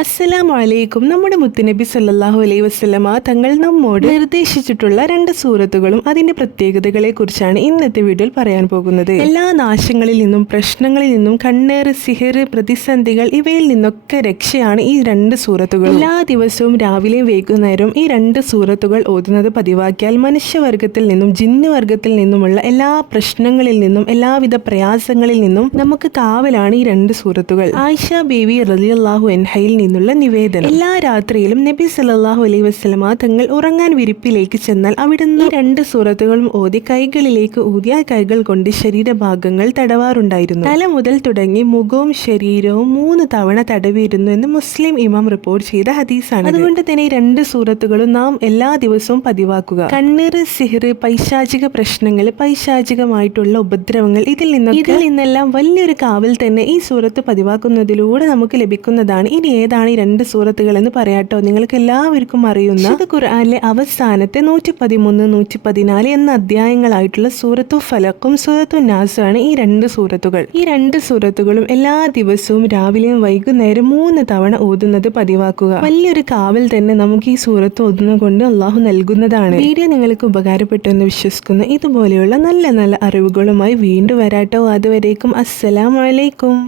അസ്സലാമു വലൈക്കും നമ്മുടെ മുത്തുനബി സല്ലാഹു അലൈ വസ്ലമ തങ്ങൾ നമ്മോട് നിർദ്ദേശിച്ചിട്ടുള്ള രണ്ട് സൂറത്തുകളും അതിന്റെ പ്രത്യേകതകളെ കുറിച്ചാണ് ഇന്നത്തെ വീഡിയോയിൽ പറയാൻ പോകുന്നത്. എല്ലാ നാശങ്ങളിൽ നിന്നും പ്രശ്നങ്ങളിൽ നിന്നും കണ്ണേറ് സിഹിർ പ്രതിസന്ധികൾ ഇവയിൽ നിന്നൊക്കെ രക്ഷയാണ് ഈ രണ്ട് സൂറത്തുകൾ എല്ലാ ദിവസവും രാവിലെയും വൈകുന്നേരവും ഈ രണ്ട് സൂറത്തുകൾ ഓതുന്നത് പതിവാക്കിയാൽ മനുഷ്യവർഗത്തിൽ നിന്നും ജിന്ന് വർഗത്തിൽ നിന്നുമുള്ള എല്ലാ പ്രശ്നങ്ങളിൽ നിന്നും എല്ലാവിധ പ്രയാസങ്ങളിൽ നിന്നും നമുക്ക് കാവലാണ് ഈ രണ്ട് സൂറത്തുകൾ. ആയിഷ ബേബി റലിയല്ലാഹു എൻഹയിൽ നിന്നുള്ള നിവേദനം. എല്ലാ രാത്രിയിലും നബി സല്ലല്ലാഹു അലൈഹി വസ്ലമ തങ്ങൾ ഉറങ്ങാൻ വിരിപ്പിലേക്ക് ചെന്നാൽ അവിടുന്ന് രണ്ട് സൂറത്തുകളും ഓതി കൈകളിലേക്ക് ഊതിയ കൈകൾ കൊണ്ട് ശരീരഭാഗങ്ങൾ തടവാറുണ്ടായിരുന്നു. തല മുതൽ തുടങ്ങി മുഖവും ശരീരവും മൂന്ന് തവണ തടവിയിരുന്നു എന്ന് മുസ്ലിം ഇമാം റിപ്പോർട്ട് ചെയ്ത ഹദീസാണ് അതുകൊണ്ട് തന്നെ രണ്ട് സൂറത്തുകളും നാം എല്ലാ ദിവസവും പതിവാക്കുക. കണ്ണീർ സിഹിറ് പൈശാചിക പ്രശ്നങ്ങൾ പൈശാചികമായിട്ടുള്ള ഉപദ്രവങ്ങൾ ഇതിൽ നിന്നൊക്കെ ഇതിൽ നിന്നെല്ലാം വലിയൊരു കാവൽ തന്നെ ഈ സൂറത്ത് പതിവാക്കുന്നതിലൂടെ നമുക്ക് ലഭിക്കുന്നതാണ്. ഇനി ഏതാണ് ഈ രണ്ട് സൂറത്തുകൾ എന്ന് പറയാട്ടോ നിങ്ങൾക്ക് എല്ലാവർക്കും അറിയുന്ന ഖുർആാനിലെ അവസാനത്തെ നൂറ്റി പതിമൂന്ന് നൂറ്റി പതിനാല് എന്ന അധ്യായങ്ങളായിട്ടുള്ള സൂറത്തു ഫലക്കും സൂറത്തു നാസുമാണ് ഈ രണ്ട് സൂറത്തുകൾ. ഈ രണ്ട് സൂറത്തുകളും എല്ലാ ദിവസവും രാവിലെയും വൈകുന്നേരം മൂന്ന് തവണ ഓതുന്നത് പതിവാക്കുക. വലിയൊരു കാവൽ തന്നെ നമുക്ക് ഈ സൂറത്ത് ഓതുന്നത് കൊണ്ട് അള്ളാഹു നൽകുന്നതാണ്. വീഡിയോ നിങ്ങൾക്ക് ഉപകാരപ്പെട്ടു എന്ന് വിശ്വസിക്കുന്നു. ഇതുപോലെയുള്ള നല്ല നല്ല അറിവുകളുമായി വീണ്ടും വരാട്ടോ അതുവരേക്കും അസ്സലാമലൈക്കും